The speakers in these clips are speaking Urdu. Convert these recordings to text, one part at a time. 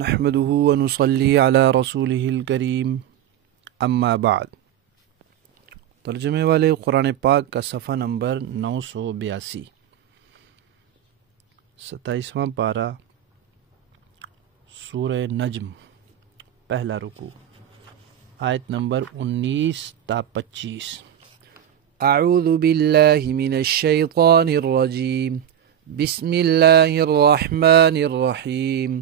نحمده ونصلي على رسوله الكريم اما بعد۔ ترجمے والے قرآن پاک کا صفحہ نمبر 982، 27واں پارہ، سورہ نجم، پہلا رکوع، آیت نمبر 19 تا 25۔ اعوذ باللہ من الشیطان الرجیم، بسم اللہ الرحمن الرحیم۔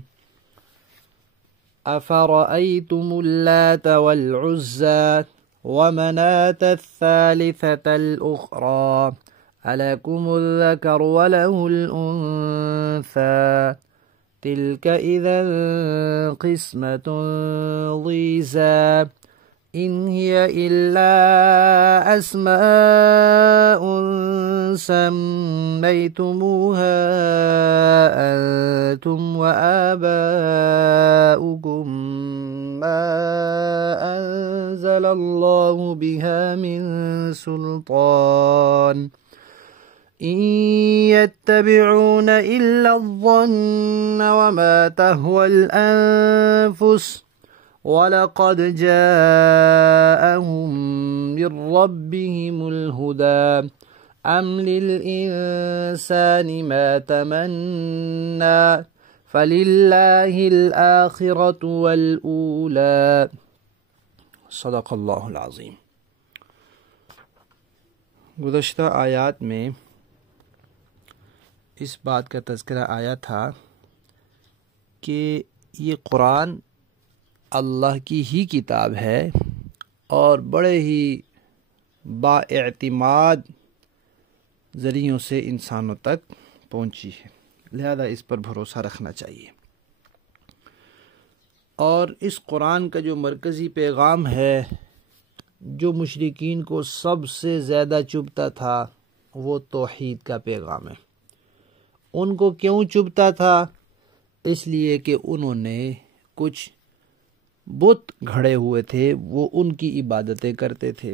أفرأيتم اللات والعزى ومناة الثالثة الأخرى ألكم الذكر وله الأنثى تلك إذا قسمة ضيزى إن هي إلا أسماء سميتموها أنتم وآباؤكم ما أنزل الله بها من سلطان إن يتبعون إلا الظن وما تهوى الأنفس وَلَقَدْ جَاءَهُم مِّن رَّبِّهِمُ الْهُدَىٰ أَمْ لِلْإِنسَانِ مَا تَمَنَّىٰ فَلِلَّهِ الْآخِرَةُ وَالْأُولَىٰ۔ صدق اللہ العظیم۔ گزشتہ آیات میں اس بات کا تذکرہ آیا تھا کہ یہ قرآن اللہ کی ہی کتاب ہے اور بڑے ہی با اعتماد ذریعوں سے انسانوں تک پہنچی ہے، لہذا اس پر بھروسہ رکھنا چاہیے۔ اور اس قرآن کا جو مرکزی پیغام ہے، جو مشرکین کو سب سے زیادہ چبھتا تھا، وہ توحید کا پیغام ہے۔ ان کو کیوں چبھتا تھا؟ اس لیے کہ انہوں نے کچھ بت گھڑے ہوئے تھے، وہ ان کی عبادتیں کرتے تھے،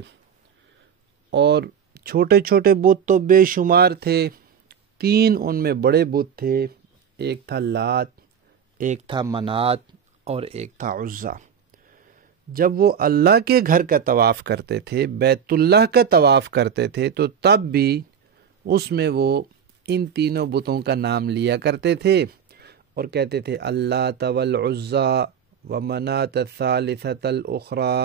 اور چھوٹے چھوٹے بت تو بے شمار تھے۔ 3 ان میں بڑے بت تھے، ایک تھا لات، ایک تھا منات اور ایک تھا عزا۔ جب وہ اللہ کے گھر کا طواف کرتے تھے، بیت اللہ کا طواف کرتے تھے، تو تب بھی اس میں وہ ان تینوں بتوں کا نام لیا کرتے تھے اور کہتے تھے اللات والعزا ومناة الثالثة الأخرى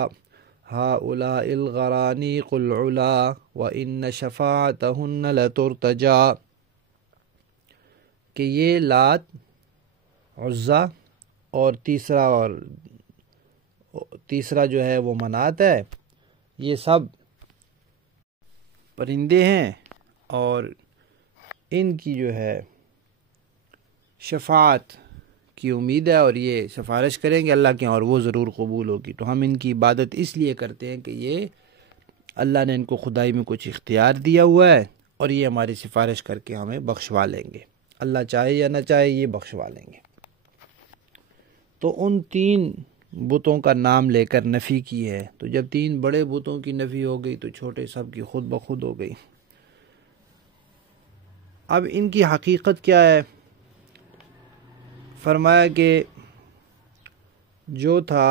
هؤلاء الغرانيق العلا وإن شفاعتهن لترتجى، کہ یہ لات، عزا اور تیسرا جو ہے وہ منات ہے، یہ سب پرندے ہیں اور ان کی جو ہے شفاعت کی امید ہے، اور یہ سفارش کریں گے اللہ کے، اور وہ ضرور قبول ہوگی۔ تو ہم ان کی عبادت اس لیے کرتے ہیں کہ یہ اللہ نے ان کو خدائی میں کچھ اختیار دیا ہوا ہے، اور یہ ہماری سفارش کر کے ہمیں بخشوا لیں گے، اللہ چاہے یا نہ چاہے یہ بخشوا لیں گے۔ تو ان 3 بتوں کا نام لے کر نفی کی ہے، تو جب 3 بڑے بتوں کی نفی ہو گئی تو چھوٹے سب کی خود بخود ہو گئی۔ اب ان کی حقیقت کیا ہے؟ فرمایا کہ جو تھا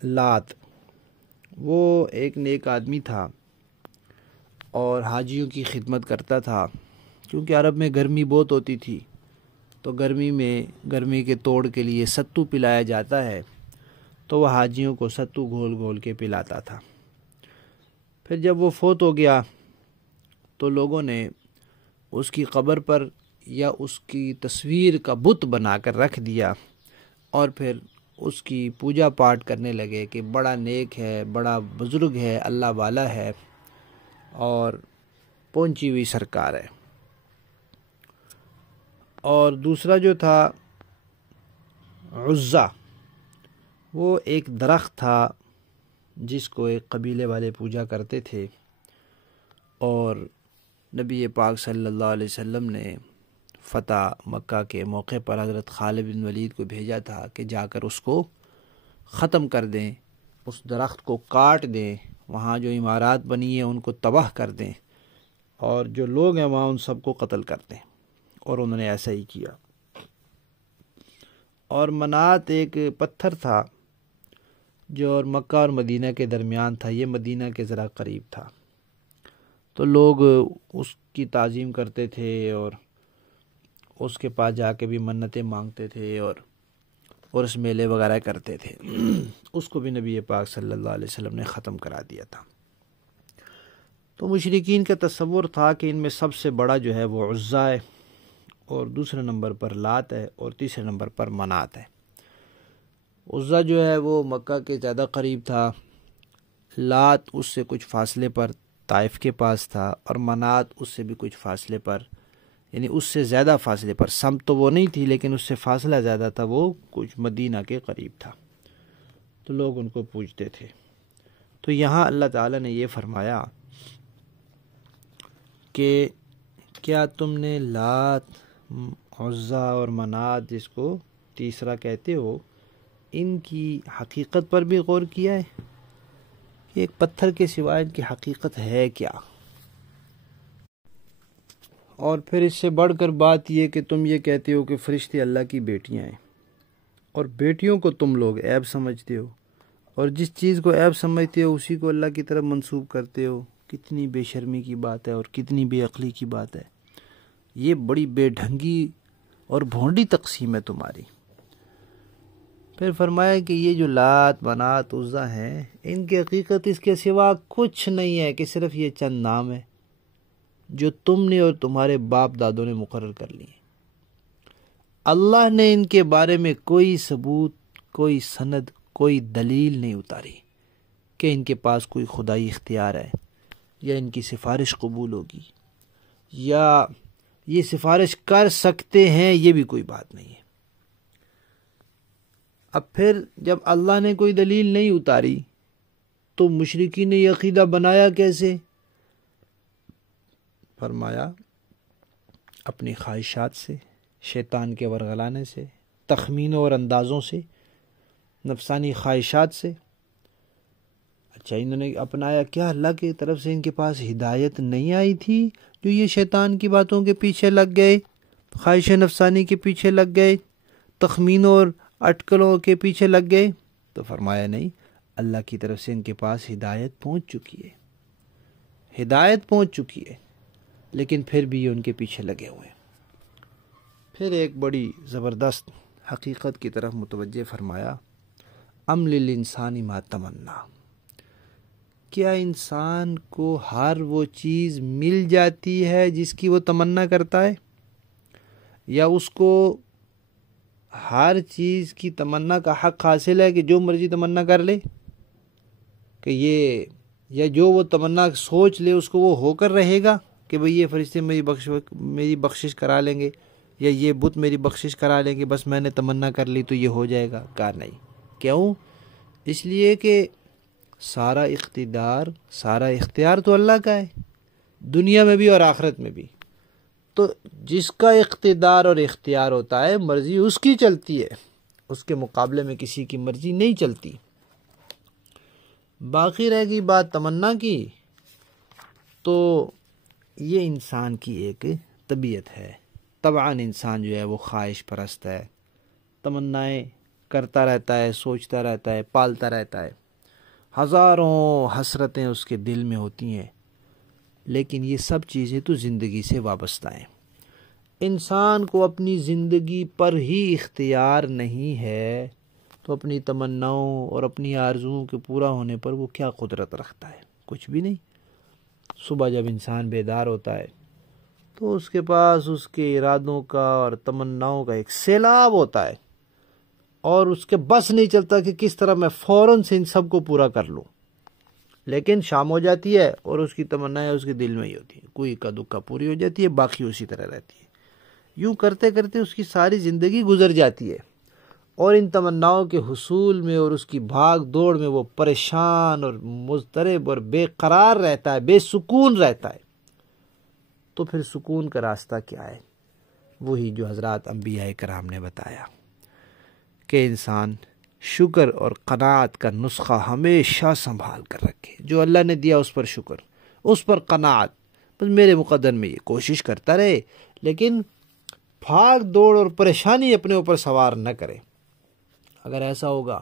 لات، وہ ایک نیک آدمی تھا اور حاجیوں کی خدمت کرتا تھا، کیونکہ عرب میں گرمی بہت ہوتی تھی، تو گرمی کے توڑ کے لیے ستو پلایا جاتا ہے، تو وہ حاجیوں کو ستو گھول گھول کے پلاتا تھا۔ پھر جب وہ فوت ہو گیا تو لوگوں نے اس کی قبر پر یا اس کی تصویر کا بت بنا کر رکھ دیا، اور پھر اس کی پوجا پاٹ کرنے لگے کہ بڑا نیک ہے، بڑا بزرگ ہے، اللہ والا ہے اور پہنچی ہوئی سرکار ہے۔ اور دوسرا جو تھا عزا، وہ ایک درخت تھا جس کو ایک قبیلے والے پوجا کرتے تھے، اور نبی پاک صلی اللہ علیہ وسلم نے فتح مکہ کے موقع پر حضرت خالد بن ولید کو بھیجا تھا کہ جا کر اس کو ختم کر دیں، اس درخت کو کاٹ دیں، وہاں جو عمارات بنی ہیں ان کو تباہ کر دیں، اور جو لوگ ہیں وہاں ان سب کو قتل کر دیں، اور انہوں نے ایسا ہی کیا۔ اور منات ایک پتھر تھا جو اور مکہ اور مدینہ کے درمیان تھا، یہ مدینہ کے ذرا قریب تھا، تو لوگ اس کی تعظیم کرتے تھے اور اس کے پاس جا کے بھی منتیں مانگتے تھے اور اس میلے وغیرہ کرتے تھے۔ اس کو بھی نبی پاک صلی اللہ علیہ وسلم نے ختم کرا دیا تھا۔ تو مشرکین کا تصور تھا کہ ان میں سب سے بڑا جو ہے وہ عزا ہے، اور دوسرے نمبر پر لات ہے، اور تیسرے نمبر پر منات ہے۔ عزا جو ہے وہ مکہ کے زیادہ قریب تھا، لات اس سے کچھ فاصلے پر طائف کے پاس تھا، اور منات اس سے بھی کچھ فاصلے پر، یعنی اس سے زیادہ فاصلے پر، سمت تو وہ نہیں تھی لیکن اس سے فاصلہ زیادہ تھا، وہ کچھ مدینہ کے قریب تھا، تو لوگ ان کو پوجتے تھے۔ تو یہاں اللہ تعالیٰ نے یہ فرمایا کہ کیا تم نے لات، عزا اور منات، جس کو تیسرا کہتے ہو، ان کی حقیقت پر بھی غور کیا ہے کہ ایک پتھر کے سوائے ان کی حقیقت ہے کیا؟ اور پھر اس سے بڑھ کر بات یہ کہ تم یہ کہتے ہو کہ فرشتے اللہ کی بیٹیاں ہیں، اور بیٹیوں کو تم لوگ عیب سمجھتے ہو، اور جس چیز کو عیب سمجھتے ہو اسی کو اللہ کی طرف منسوب کرتے ہو۔ کتنی بے شرمی کی بات ہے اور کتنی بے عقلی کی بات ہے، یہ بڑی بے ڈھنگی اور بھونڈی تقسیم ہے تمہاری۔ پھر فرمایا کہ یہ جو لات، منات، عزا ہیں، ان کی حقیقت اس کے سوا کچھ نہیں ہے کہ صرف یہ چند نام ہے جو تم نے اور تمہارے باپ دادوں نے مقرر کر لیے۔ اللہ نے ان کے بارے میں کوئی ثبوت، کوئی سند، کوئی دلیل نہیں اتاری کہ ان کے پاس کوئی خدائی اختیار ہے، یا ان کی سفارش قبول ہوگی، یا یہ سفارش کر سکتے ہیں، یہ بھی کوئی بات نہیں ہے۔ اب پھر جب اللہ نے کوئی دلیل نہیں اتاری تو مشرکین نے یہ عقیدہ بنایا کیسے؟ فرمایا اپنی خواہشات سے، شیطان کے ورغلانے سے، تخمینوں اور اندازوں سے، نفسانی خواہشات سے۔ اچھا، انہوں نے اپنایا کیا؟ اللہ کی طرف سے ان کے پاس ہدایت نہیں آئی تھی جو یہ شیطان کی باتوں کے پیچھے لگ گئے، خواہش نفسانی کے پیچھے لگ گئے، تخمینوں اور اٹکلوں کے پیچھے لگ گئے؟ تو فرمایا نہیں، اللہ کی طرف سے ان کے پاس ہدایت پہنچ چکی ہے، ہدایت پہنچ چکی ہے، لیکن پھر بھی یہ ان کے پیچھے لگے ہوئے ہیں۔ پھر ایک بڑی زبردست حقیقت کی طرف متوجہ فرمایا، ام للانسان ما تمنا، کیا انسان کو ہر وہ چیز مل جاتی ہے جس کی وہ تمنا کرتا ہے، یا اس کو ہر چیز کی تمنا کا حق حاصل ہے کہ جو مرضی تمنا کر لے، کہ یہ یا جو وہ تمنا سوچ لے اس کو وہ ہو کر رہے گا کہ بھئی یہ فرشتے میری بخشش کرا لیں گے، یا یہ بت میری بخشش کرا لیں گے، بس میں نے تمنا کر لی تو یہ ہو جائے گا؟ کہا نہیں۔ کیوں؟ اس لیے کہ سارا اقتدار، سارا اختیار تو اللہ کا ہے، دنیا میں بھی اور آخرت میں بھی۔ تو جس کا اقتدار اور اختیار ہوتا ہے، مرضی اس کی چلتی ہے، اس کے مقابلے میں کسی کی مرضی نہیں چلتی۔ باقی رہ گئی بات تمنا کی، تو یہ انسان کی ایک طبیعت ہے۔ طبعاً انسان جو ہے وہ خواہش پرست ہے، تمنائیں کرتا رہتا ہے، سوچتا رہتا ہے، پالتا رہتا ہے، ہزاروں حسرتیں اس کے دل میں ہوتی ہیں، لیکن یہ سب چیزیں تو زندگی سے وابستہ ہیں۔ انسان کو اپنی زندگی پر ہی اختیار نہیں ہے تو اپنی تمناؤں اور اپنی آرزوؤں کے پورا ہونے پر وہ کیا قدرت رکھتا ہے؟ کچھ بھی نہیں۔ صبح جب انسان بیدار ہوتا ہے تو اس کے پاس اس کے ارادوں کا اور تمناؤں کا ایک سیلاب ہوتا ہے، اور اس کے بس نہیں چلتا کہ کس طرح میں فوراً سے ان سب کو پورا کر لوں۔ لیکن شام ہو جاتی ہے اور اس کی تمنائیں اس کے دل میں ہی ہوتی ہیں، کوئی کا دکا پوری ہو جاتی ہے، باقی اسی طرح رہتی ہے۔ یوں کرتے کرتے اس کی ساری زندگی گزر جاتی ہے، اور ان تمناؤں کے حصول میں اور اس کی بھاگ دوڑ میں وہ پریشان اور مضطرب اور بے قرار رہتا ہے، بے سکون رہتا ہے۔ تو پھر سکون کا راستہ کیا ہے؟ وہی جو حضرات انبیاء کرام نے بتایا کہ انسان شکر اور قناعت کا نسخہ ہمیشہ سنبھال کر رکھے۔ جو اللہ نے دیا اس پر شکر، اس پر قناعت، بس میرے مقدر میں یہ کوشش کرتا رہے، لیکن بھاگ دوڑ اور پریشانی اپنے اوپر سوار نہ کرے۔ اگر ایسا ہوگا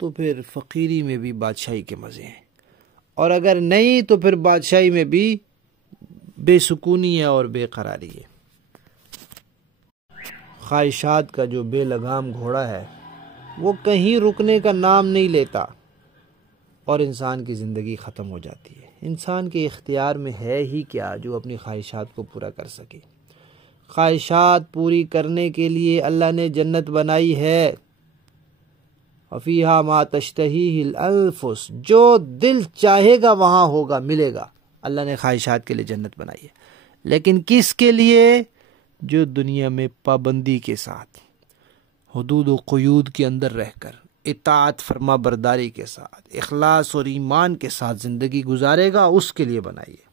تو پھر فقیری میں بھی بادشاہی کے مزے ہیں، اور اگر نہیں تو پھر بادشاہی میں بھی بے سکونی ہے اور بے قراری ہے۔ خواہشات کا جو بے لگام گھوڑا ہے وہ کہیں رکنے کا نام نہیں لیتا اور انسان کی زندگی ختم ہو جاتی ہے۔ انسان کے اختیار میں ہے ہی کیا جو اپنی خواہشات کو پورا کر سکے؟ خواہشات پوری کرنے کے لیے اللہ نے جنت بنائی ہے، وَفِيهَا مَا تَشْتَهِيهِ الْأَنفُسُ، جو دل چاہے گا وہاں ہوگا، ملے گا۔ اللہ نے خواہشات کے لیے جنت بنائی ہے، لیکن کس کے لیے؟ جو دنیا میں پابندی کے ساتھ، حدود و قیود کے اندر رہ کر، اطاعت فرما برداری کے ساتھ، اخلاص اور ایمان کے ساتھ زندگی گزارے گا، اس کے لیے بنائی ہے۔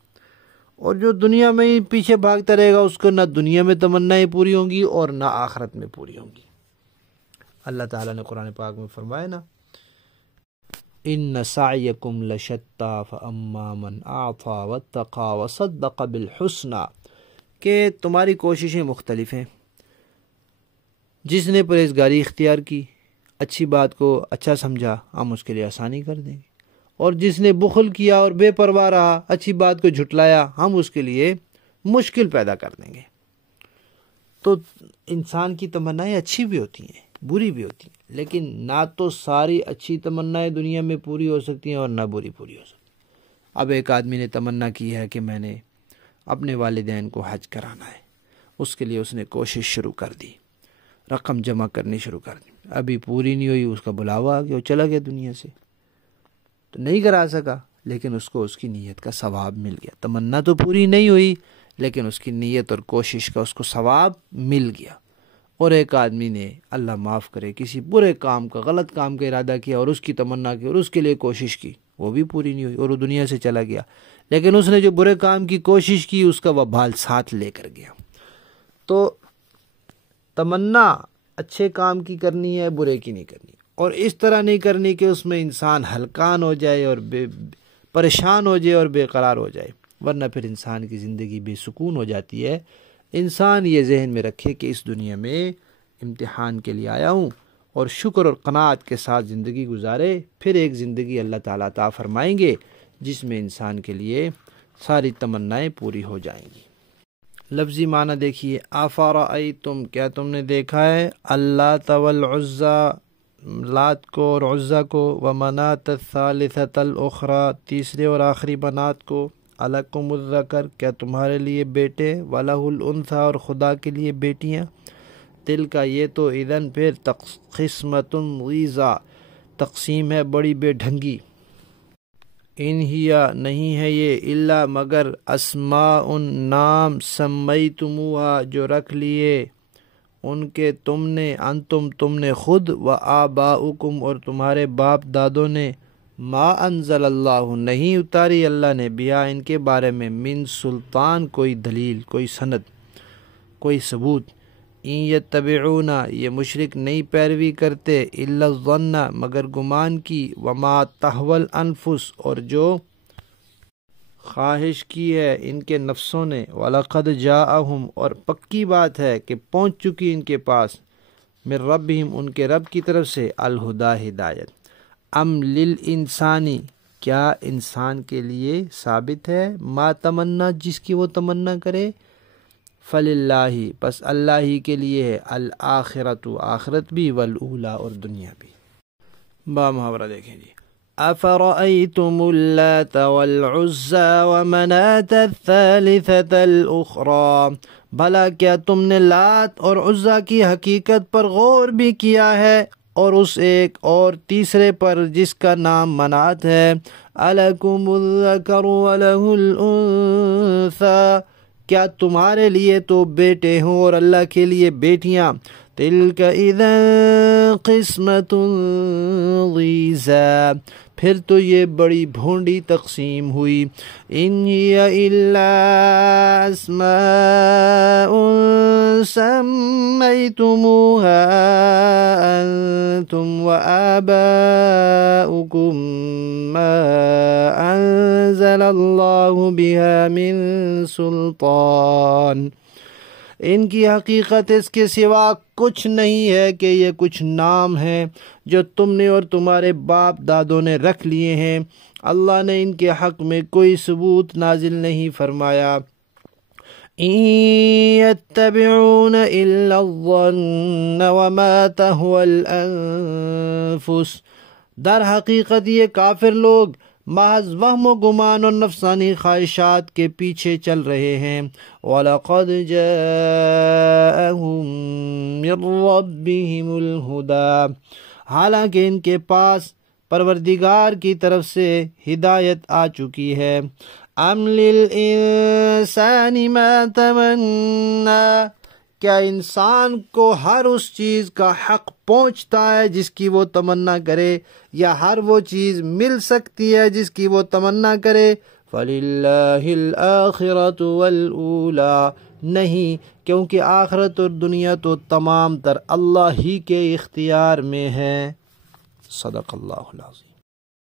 اور جو دنیا میں ہی پیچھے بھاگتا رہے گا، اس کو نہ دنیا میں تمنائیں پوری ہوں گی اور نہ آخرت میں پوری ہوں گی۔ اللہ تعالیٰ نے قرآن پاک میں فرمایا نا، ان سعیکم لشتی فاما من اعطی واتقی وصدق بالحسنی، کہ تمہاری کوششیں مختلف ہیں۔ جس نے پرہیزگاری اختیار کی، اچھی بات کو اچھا سمجھا، ہم اس کے لیے آسانی کر دیں گے، اور جس نے بخل کیا اور بے پرواہ رہا، اچھی بات کو جھٹلایا، ہم اس کے لیے مشکل پیدا کر دیں گے۔ تو انسان کی تمنائیں اچھی بھی ہوتی ہیں، بری بھی ہوتی ہیں، لیکن نہ تو ساری اچھی تمنائیں دنیا میں پوری ہو سکتی ہیں اور نہ بری پوری ہو سکتی۔ اب ایک آدمی نے تمنا کی ہے کہ میں نے اپنے والدین کو حج کرانا ہے، اس کے لیے اس نے کوشش شروع کر دی، رقم جمع کرنی شروع کر دی، ابھی پوری نہیں ہوئی، اس کا بلاوا آ گیا، وہ چلا گیا دنیا سے، تو نہیں کرا سکا، لیکن اس کو اس کی نیت کا ثواب مل گیا۔ تمنا تو پوری نہیں ہوئی، لیکن اس کی نیت اور کوشش کا اس کو ثواب مل گیا۔ اور ایک آدمی نے، اللہ معاف کرے، کسی برے کام کا، غلط کام کا ارادہ کیا اور اس کی تمنا کی اور اس کے لیے کوشش کی، وہ بھی پوری نہیں ہوئی اور وہ دنیا سے چلا گیا، لیکن اس نے جو برے کام کی کوشش کی اس کا وبال ساتھ لے کر گیا۔ تو تمنا اچھے کام کی کرنی ہے، برے کی نہیں کرنی، اور اس طرح نہیں کرنی کہ اس میں انسان ہلکان ہو جائے اور پریشان ہو جائے اور بے قرار ہو جائے، ورنہ پھر انسان کی زندگی بے سکون ہو جاتی ہے۔ انسان یہ ذہن میں رکھے کہ اس دنیا میں امتحان کے لیے آیا ہوں، اور شکر اور قناعت کے ساتھ زندگی گزارے، پھر ایک زندگی اللہ تعالیٰ عطا فرمائیں گے جس میں انسان کے لیے ساری تمنائیں پوری ہو جائیں گی۔ لفظی معنی دیکھیے، افرأیتم، کیا تم نے دیکھا ہے، اللات والعزی، لات کو اور عزیٰ کو، ومنات الثالثۃ الاخری، تیسرے اور آخری منات کو، الکم الذکر، کیا تمہارے لیے بیٹے، ولہ الانثی، اور خدا کے لیے بیٹیاں، تل کا یہ تو اذن پھر قسمۃ ضیزی، تقسیم ہے بڑی بے ڈھنگی، ان ہی نہیں ہے یہ الا مگر اسماء نام، سمیتموہا جو رکھ لیے ان کے تم نے، انتم تم نے خود، و آباؤکم اور تمہارے باپ دادوں نے، ما انزل اللہ نہیں اتاری اللہ نے، بیا ان کے بارے میں، من سلطان کوئی دلیل، کوئی سند، کوئی ثبوت، ان یتبعون یہ مشرک نہیں پیروی کرتے، الا الظن مگر گمان کی، وما تہوی الانفس اور جو خواہش کی ہے ان کے نفسوں نے، وَلَقَدْ جَاءَهُمْ اور پکی بات ہے کہ پہنچ چکی ان کے پاس، من ربہم ان کے رب کی طرف سے، الہدی ہدایت، ام للانسانی کیا انسان کے لیے ثابت ہے، ما تمنا جس کی وہ تمنا کرے، فللہ پس اللہ ہی کے لیے ہے، الآخرۃ آخرت بھی، والاولی اور دنیا بھی۔ با محاورہ دیکھیں جی، افرأیتم اللات والعزی ومناة الثالثة الاخری، بھلا کیا تم نے لات اور عزیٰ کی حقیقت پر غور بھی کیا ہے، اور اس ایک اور تیسرے پر جس کا نام منات ہے، الکم الذکر ولہ الانثی، کیا تمہارے لیے تو بیٹے ہوں اور اللہ کے لیے بیٹیاں، تلک اذا قسمۃ ضیزی، پھر تو یہ بڑی بھونڈی تقسیم ہوئی، ان ہی الا اسماء سمیتموها انتم وآباؤکم ما انزل اللہ بها من سلطان، ان کی حقیقت اس کے سوا کچھ نہیں ہے کہ یہ کچھ نام ہیں جو تم نے اور تمہارے باپ دادوں نے رکھ لیے ہیں۔ اللہ نے ان کے حق میں کوئی ثبوت نازل نہیں فرمایا۔ إِن يَتَّبِعُونَ إِلَّا الظَّنَّ وَمَا تَهْوَى الْأَنفُسُ، در حقیقت یہ کافر لوگ محض وہم و گمان اور نفسانی خواہشات کے پیچھے چل رہے ہیں۔ وَلَقَدْ جَاءَهُم مِّن رَّبِّهِمُ الْهُدَىٰ، حالانکہ ان کے پاس پروردگار کی طرف سے ہدایت آ چکی ہے۔ أَمْ لِلْإِنسَانِ مَا تَمَنَّىٰ، کیا انسان کو ہر اس چیز کا حق پہنچتا ہے جس کی وہ تمنا کرے، یا ہر وہ چیز مل سکتی ہے جس کی وہ تمنا کرے؟ فَلِلَّهِ الْآخِرَةُ وَالْأُولَىٰ، نہیں، کیونکہ آخرت اور دنیا تو تمام تر اللہ ہی کے اختیار میں ہے۔ صدق اللہ العظیم۔